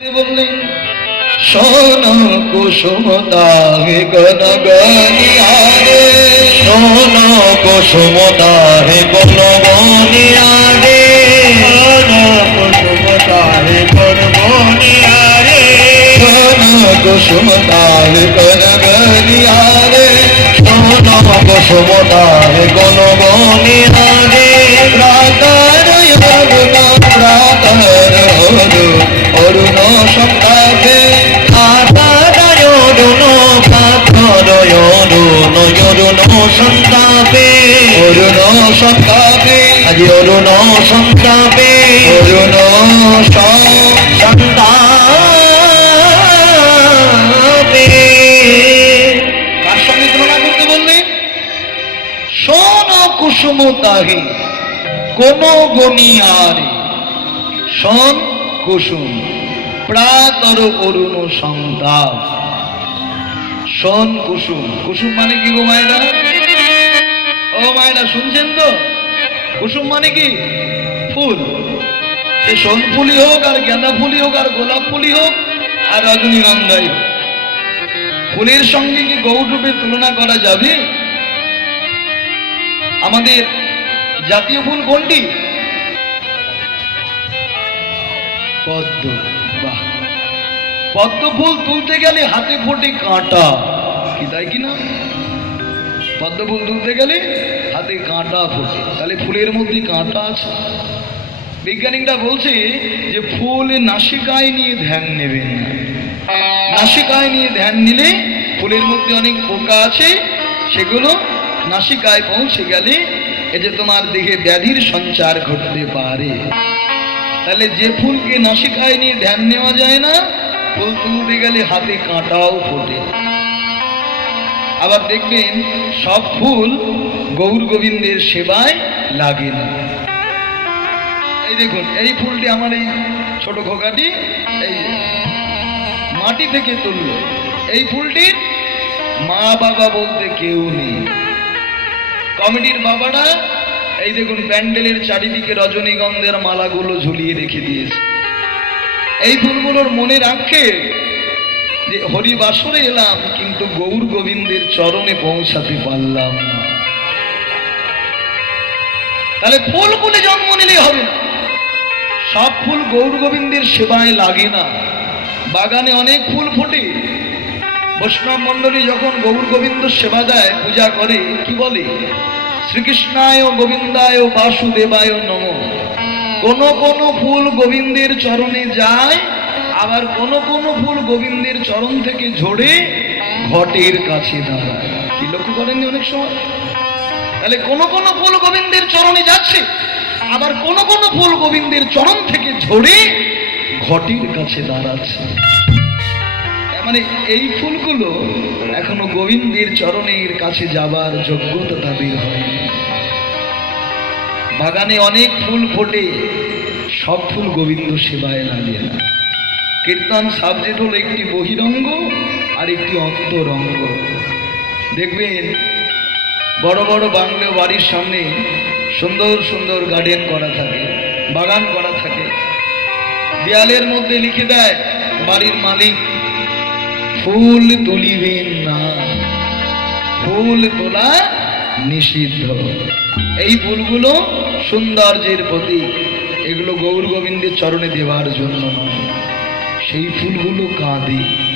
বললেন শোন কুসুমতা হে গণ গনিয়ারে শোন কুসুমতা হে কোন বনিয়ারে শোন কুসুমতা হে গণ গনিয়ারে শোন কুসুমতা হে গণ গনিয়ারে শোন কুসুমতা সন্তাপে অরুণ সন্তাপে আজ অরুণ সন্তাপে অরুণ সন্তাপ কার সঙ্গে তুলনা করতে বললেন শোন কুসুম তাহে কোন গনিয়ারে শোন কুসুম প্রাতর অরুণ সন্তাপ শোন কুসুম। কুসুম মানে কি গো মায়েরা? ও মায়েরা, শুনছেন তো? কুসুম মানে কি? ফুল। সে সোন ফুলই হোক, আর গাঁদা ফুলই হোক, আর গোলাপ ফুলই হোক, আর রজনীগন্ধাই হোক। ফুলের সঙ্গে কি গৌরবের তুলনা করা যাবে? আমাদের জাতীয় ফুল কোনটি? পদ্ম। পদ্ম ফুল তুলতে গেলে হাতে ফোটে কাঁটা। কি তাই কি না? পদ্ম ফুল তুলতে গেলে হাতে কাঁটা ফোটে। তাহলে ফুলের মধ্যে কাঁটা আছে। বিজ্ঞানীরা বলছে যে ফুল নাসিকায় নিয়ে ধ্যান নেবেন নাসিকায় নিয়ে ধ্যান নিলে ফুলের মধ্যে অনেক পোকা আছে, সেগুলো নাসিকায় পৌঁছে গেলে এ যে তোমার দেহে ব্যাধির সঞ্চার ঘটতে পারে। তাহলে যে ফুলকে নাসিকায় নিয়ে ধ্যান নেওয়া যায় না ফুল তুলতে গেলে হাতে কাঁটাও ফোটে। আবার দেখবেন, সব ফুল গৌর গোবিন্দের সেবায় লাগে না। এই দেখুন, এই ফুলটি আমার এই ছোট খোকাটি, এই মাটি থেকে তুলল। এই ফুলটির মা বাবা বলতে কেউ নেই। কমিটির বাবারা এই দেখুন, প্যান্ডেলের চারিদিকে রজনীগন্ধের মালাগুলো ঝুলিয়ে রেখে দিয়েছে। এই ফুলগুলোর মনে রাখে যে হরিবাসরে এলাম, কিন্তু গৌর গোবিন্দের চরণে পৌঁছাতে পারলাম তাহলে ফুল ফুলে জন্ম নিলে হবে না। সব ফুল গৌর গোবিন্দের সেবায় লাগে না। বাগানে অনেক ফুল ফোটে। বৈষ্ণব মণ্ডলী যখন গৌর গোবিন্দ সেবা দেয়, পূজা করে, কি বলে? শ্রীকৃষ্ণায় গোবিন্দায় বাসুদেবায় নম। কোন কোন ফুল গোবিন্দের চরণে যায় আবার কোন কোন ফুল গোবিন্দের চরণ থেকে ঝরে ঘটের কাছে দাঁড়ায়। কি লক্ষ্য করেননি অনেক সময়? তাহলে কোন কোন ফুল গোবিন্দের চরণে যাচ্ছে আবার কোন কোন ফুল গোবিন্দের চরণ থেকে ঝরে ঘটির কাছে দাঁড়াচ্ছে। মানে এই ফুলগুলো এখনও গোবিন্দের চরণের কাছে যাবার যোগ্যতা তাদের হয়নি। বাগানে অনেক ফুল ফোটে, সব ফুল গোবিন্দ সেবায় লাগে না কীর্তন সাবজেক্ট হলো একটি বহিরঙ্গ আর একটি অন্তরঙ্গ। দেখবেন, বড় বড় বাংলো বাড়ির সামনে সুন্দর সুন্দর গার্ডেন করা থাকে, বাগান করা থাকে। দেয়ালের মধ্যে লিখে দেয়, বাড়ির মালিক, ফুল তুলিবেন না, ফুল তোলা নিষিদ্ধ। এই ফুলগুলো সৌন্দর্যের প্রতীক। এগুলো গৌর গোবিন্দের চরণে দেওয়ার জন্য নয়। সেই ফুলগুলো কাঁদে।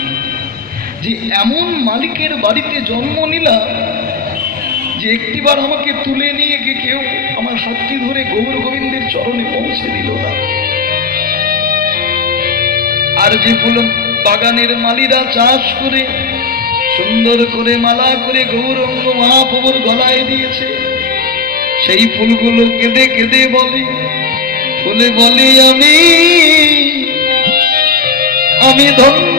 যে এমন মালিকের বাড়িতে জন্ম নিলাম যে একটিবার আমাকে তুলে নিয়ে গিয়ে কেউ আমার হাতটি ধরে গৌর গোবিন্দের চরণে পৌঁছে দিল না। আর যে ফুল বাগানের মালিরা চাষ করে সুন্দর করে মালা করে গৌরঙ্গ মহাপ্রভুর গলায় দিয়েছে। সেই ফুলগুলো কেঁদে কেঁদে বলে, ফুলে বলি, আমি আমি ধন্য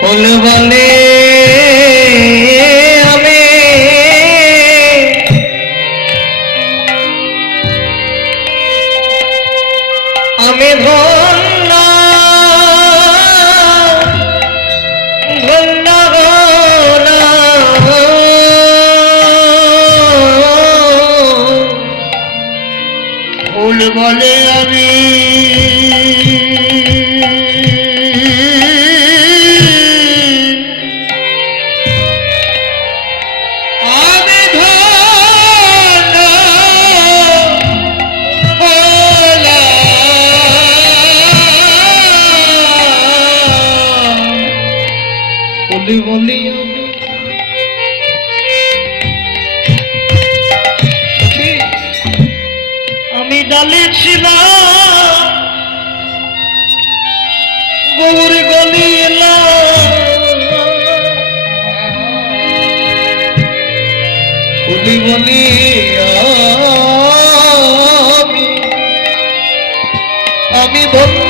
ফুল বলে, আমি আমি ধন্য বলে আমি আমি ছিল। গৌর গলি গলি গলি আমি আমি ধন্য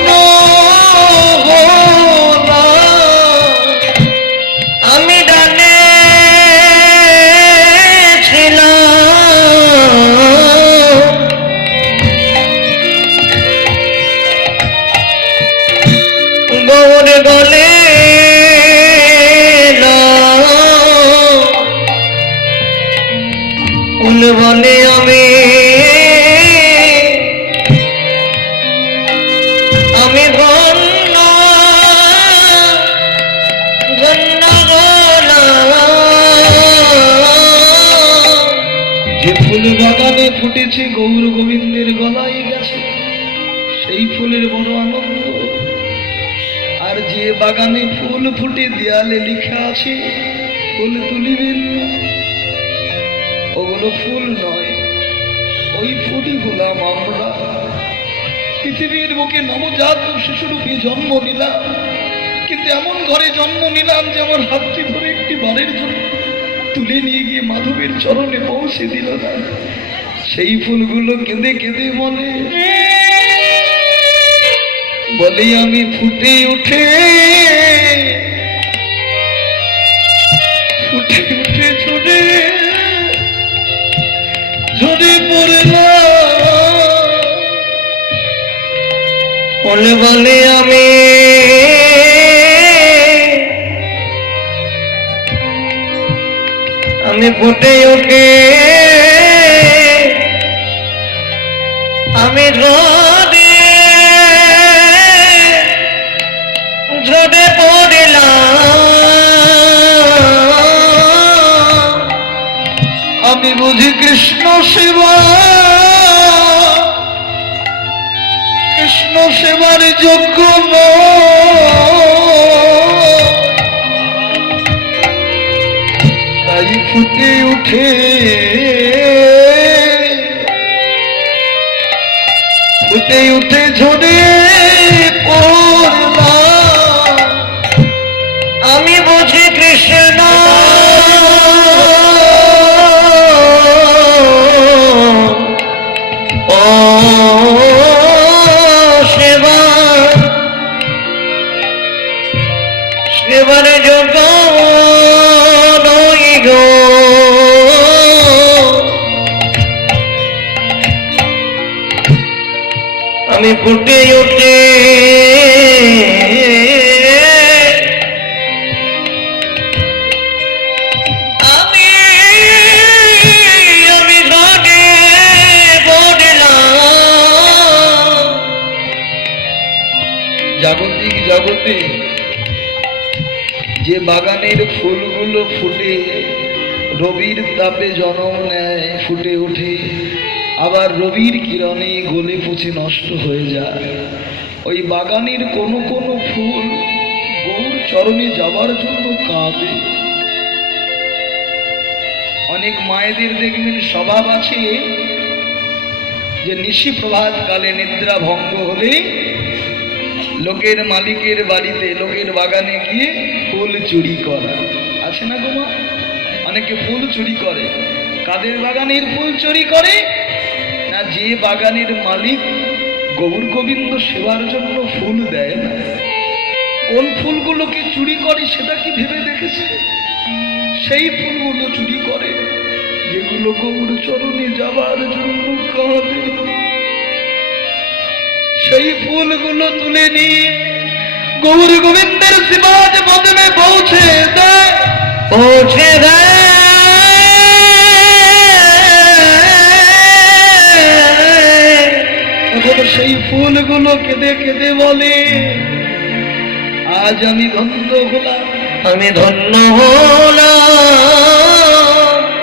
ফুটেছে গৌর গোবিন্দের গলায় গেছে সেই ফুলের বড় আনন্দ। আর যে বাগানে ফুল ফুটে দেয়ালে লেখা আছে, ফুল তুলিবেন ওগুলো ফুল নয়, ওই ফুলই হলাম আমরা। পৃথিবীর বুকে নবজাত শিশুরূপে জন্ম নিলাম। কিন্তু এমন ঘরে জন্ম নিলাম যে আমার হাতটি ধরে একটি বারের জন্য তুলে নিয়ে গিয়ে মাধবের চরণে পৌঁছে দিল না। সেই ফুলগুলো কেঁদে কেঁদে বলে, বলি আমি ফুটে উঠে ফুটে উঠে ঝরে ঝরে পড়লাম ফুল বলে আমি আমি ফুটে উঠে বুঝি কৃষ্ণ সেবা কৃষ্ণ সেবার যোগ্য। তাই ফুটে উঠে ফুটে উঠে ঝরে ফুটে উঠে আমি আমি ঘটে জাগতিক জগতে যে বাগানের ফুলগুলো ফুটে, রবির তাপে জন্ম নেয়, ফুটে ওঠে। আবার রবির কিরণে গলে পচে নষ্ট হয়ে যায়। ওই বাগানের কোনো কোনো ফুল গৌর চরণে যাবার জন্য কাঁদে। অনেক মায়েদের দেখবেন স্বভাব আছে যে নিশি প্রভাত কালে নিদ্রা ভঙ্গ হলে লোকের মালিকের বাড়িতে, লোকের বাগানে গিয়ে ফুল চুরি করা। আছে না গোমা অনেকে ফুল চুরি করে। কাদের বাগানের ফুল চুরি করে? যে বাগানের মালিক গৌর গোবিন্দ সেবার জন্য ফুল দেয় না। কোন ফুলগুলোকে চুরি করে সেটা কি ভেবে দেখেছে? সেই ফুলগুলো চুরি করে, যেগুলো গৌর চরণে যাবার জন্য কাঁদে। সেই ফুলগুলো তুলে নিয়ে গৌর গোবিন্দের শিবাজ পদমে পৌঁছে দেয়। পৌঁছে কেঁদে কেঁদে বলে আজ আমি ধন্য হলাম। আমি ধন্য হলাম।